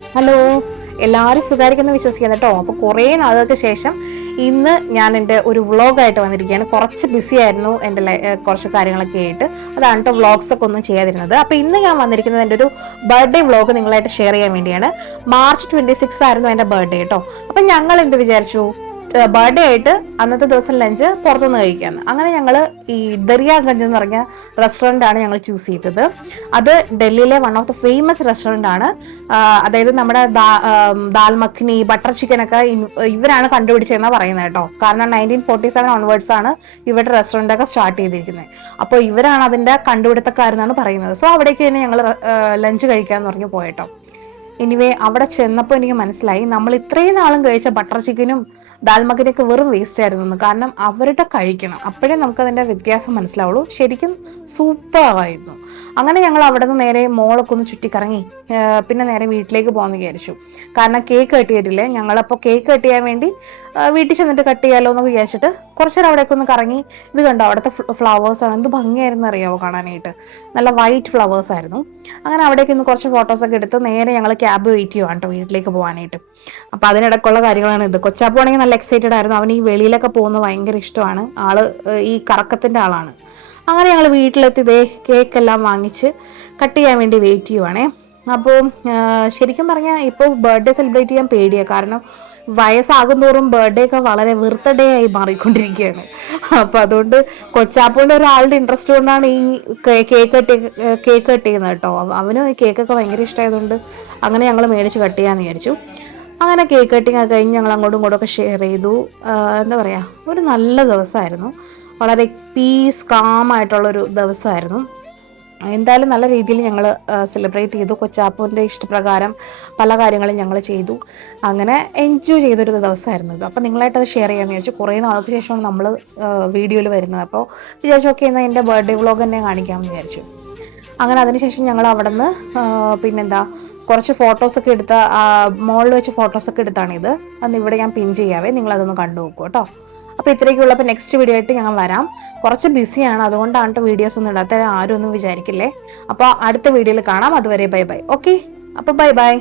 Hello, എല്ലാവരും സുഖമായിരിക്കുന്നു വിശ്വസിക്കുന്നു കേട്ടോ. അപ്പോൾ കുറേ നാളുകൾക്ക് ശേഷം ഇന്ന് ഞാൻ എൻ്റെ ഒരു വ്ളോഗായിട്ട് വന്നിരിക്കുകയാണ്. കുറച്ച് ബിസി ആയിരുന്നു എൻ്റെ കുറച്ച് കാര്യങ്ങളൊക്കെ ആയിട്ട്. അതാണ് കേട്ടോ വ്ളോഗ്സ് ഒക്കെ ഒന്നും ചെയ്യാതിരുന്നത്. അപ്പോൾ ഇന്ന് ഞാൻ വന്നിരിക്കുന്നത് എൻ്റെ ഒരു ബർത്ത്ഡേ വ്ളോഗ് നിങ്ങളായിട്ട് ഷെയർ ചെയ്യാൻ വേണ്ടിയാണ്. മാർച്ച് 26 ആയിരുന്നു എൻ്റെ ബർത്ത്ഡേ കേട്ടോ. അപ്പം ഞങ്ങൾ എന്ത് വിചാരിച്ചു, ബർത്ത്ഡേ ആയിട്ട് അന്നത്തെ ദിവസം ലഞ്ച് പുറത്തുനിന്ന് കഴിക്കാമെന്ന്. അങ്ങനെ ഞങ്ങൾ ഈ ദറിയാഗഞ്ച് എന്ന് പറഞ്ഞ റെസ്റ്റോറൻ്റ് ആണ് ഞങ്ങൾ ചൂസ് ചെയ്തത്. അത് ഡൽഹിയിലെ one of the famous restaurant ആണ്. അതായത് നമ്മുടെ ദാൽ മഖ്നി, ബട്ടർ ചിക്കൻ ഒക്കെ ഇവരാണ് കണ്ടുപിടിച്ചതെന്നാണ് പറയുന്നത് കേട്ടോ. കാരണം 1947 ഓൺവേർഡ്സ് ആണ് ഇവരുടെ റെസ്റ്റോറൻ്റ് ഒക്കെ സ്റ്റാർട്ട് ചെയ്തിരിക്കുന്നത്. അപ്പോൾ ഇവരാണ് അതിൻ്റെ കണ്ടുപിടുത്തക്കാരെന്നാണ് പറയുന്നത്. സോ അവിടേക്ക് തന്നെ ഞങ്ങൾ ലഞ്ച് കഴിക്കാമെന്ന് പറഞ്ഞ് പോയിട്ടോ. എനിവേ അവിടെ ചെന്നപ്പോൾ എനിക്ക് മനസ്സിലായി നമ്മൾ ഇത്രയും നാളും കഴിച്ച ബട്ടർ ചിക്കനും ദാൽ മഖനിയൊക്കെ വെറും വേസ്റ്റ് ആയിരുന്നു. കാരണം അവരുടെ കഴിക്കണം, അപ്പോഴേ നമുക്കതിൻ്റെ വ്യത്യാസം മനസ്സിലാവുള്ളൂ. ശരിക്കും സൂപ്പറായിരുന്നു. അങ്ങനെ ഞങ്ങൾ അവിടെ നിന്ന് നേരെ മോളൊക്കെ ഒന്ന് ചുറ്റിക്കറങ്ങി പിന്നെ നേരെ വീട്ടിലേക്ക് പോകാമെന്ന് വിചാരിച്ചു. കാരണം കേക്ക് കട്ട് ചെയ്തിട്ടില്ലേ, ഞങ്ങളപ്പോൾ കേക്ക് കട്ട് ചെയ്യാൻ വേണ്ടി വീട്ടിൽ ചെന്നിട്ട് കട്ട് ചെയ്യാമല്ലോ എന്ന് വിചാരിച്ചിട്ട് കുറച്ച് നേരം അവിടേക്ക് ഒന്ന് കറങ്ങി. ഇത് കണ്ടോ, അവിടുത്തെ ഫ്ലവേഴ്സാണ്, എന്ത് ഭംഗിയായിരുന്നു അറിയാമോ കാണാനായിട്ട്. നല്ല വൈറ്റ് ഫ്ലവേഴ്സ് ആയിരുന്നു. അങ്ങനെ അവിടേക്ക് ഇന്ന് കുറച്ച് ഫോട്ടോസൊക്കെ എടുത്ത് നേരെ ഞങ്ങൾ ക്യാബ് വെയിറ്റ് ചെയ്യുവാണ് കേട്ടോ വീട്ടിലേക്ക് പോകാനായിട്ട്. അപ്പോൾ അതിനിടയ്ക്കുള്ള കാര്യങ്ങളാണ് ഇത്. കൊച്ചാപ്പാണെങ്കിൽ നല്ല എക്സൈറ്റഡ് ആയിരുന്നു. അവന് ഈ വെളിയിലൊക്കെ പോകുന്നത് ഭയങ്കര ഇഷ്ടമാണ്. ആള് ഈ കറക്കത്തിൻ്റെ ആളാണ്. അങ്ങനെ ഞങ്ങൾ വീട്ടിലെത്തി ഇതേ കേക്കെല്ലാം വാങ്ങിച്ച് കട്ട് ചെയ്യാൻ വേണ്ടി വെയിറ്റ് ചെയ്യുവാണേ. അപ്പോൾ ശരിക്കും പറഞ്ഞാൽ ഇപ്പോൾ ബർത്ത്ഡേ സെലിബ്രേറ്റ് ചെയ്യാൻ പേടിയാണ്. കാരണം വയസ്സാകും തോറും ബർത്ത്ഡേ ഒക്കെ വളരെ വെറുത്ത ഡേ ആയി മാറിക്കൊണ്ടിരിക്കുകയാണ്. അപ്പോൾ അതുകൊണ്ട് കൊച്ചാപ്പോൻ്റെ ഒരാളുടെ ഇൻട്രസ്റ്റ് കൊണ്ടാണ് ഈ കേക്ക് കട്ട് ചെയ്യുന്നത് കേട്ടോ. അവന് കേക്കൊക്കെ ഭയങ്കര ഇഷ്ടമായതുകൊണ്ട് അങ്ങനെ ഞങ്ങൾ മേടിച്ച് കട്ട് ചെയ്യാമെന്ന് വിചാരിച്ചു. അങ്ങനെ കേക്ക് കട്ടിങ് ഒക്കെ കഴിഞ്ഞ് ഞങ്ങൾ അങ്ങോട്ടും ഇങ്ങോട്ടൊക്കെ ഷെയർ ചെയ്തു. എന്താ പറയുക, ഒരു നല്ല ദിവസമായിരുന്നു. വളരെ പീസ് കാമായിട്ടുള്ളൊരു ദിവസമായിരുന്നു. എന്തായാലും നല്ല രീതിയിൽ ഞങ്ങൾ സെലിബ്രേറ്റ് ചെയ്തു. കൊച്ചാപ്പൂൻ്റെ ഇഷ്ടപ്രകാരം പല കാര്യങ്ങളും ഞങ്ങൾ ചെയ്തു. അങ്ങനെ എൻജോയ് ചെയ്തൊരു ദിവസമായിരുന്നു ഇത്. അപ്പോൾ നിങ്ങളായിട്ടത് ഷെയർ ചെയ്യാമെന്ന് വിചാരിച്ചു. കുറേ നാൾക്ക് ശേഷമാണ് നമ്മൾ വീഡിയോയിൽ വരുന്നത്. അപ്പോൾ വിചാരിച്ചു ഓക്കെ എന്നാൽ എൻ്റെ ബർത്ത്ഡേ വ്ളോഗ് തന്നെ കാണിക്കാമെന്ന് വിചാരിച്ചു. അങ്ങനെ അതിനുശേഷം ഞങ്ങൾ അവിടെ നിന്ന് പിന്നെന്താ കുറച്ച് ഫോട്ടോസൊക്കെ എടുത്ത മോളിൽ വെച്ച് ഫോട്ടോസൊക്കെ എടുത്താണിത്. അന്ന് ഇവിടെ ഞാൻ പിൻ ചെയ്യാവേ, നിങ്ങളതൊന്ന് കണ്ടു നോക്കൂ കേട്ടോ. അപ്പോൾ ഇത്രയൊക്കെയുള്ള. അപ്പോൾ നെക്സ്റ്റ് വീഡിയോ ആയിട്ട് ഞങ്ങൾ വരാം. കുറച്ച് ബിസിയാണ്, അതുകൊണ്ടാണ് വീഡിയോസ് ഒന്നും ഇടാത്ത, ആരും ഒന്നും വിചാരിക്കില്ലേ. അപ്പോൾ അടുത്ത വീഡിയോയിൽ കാണാം. അതുവരെ ബൈ ബൈ. ഓക്കെ, അപ്പോൾ ബൈ ബൈ.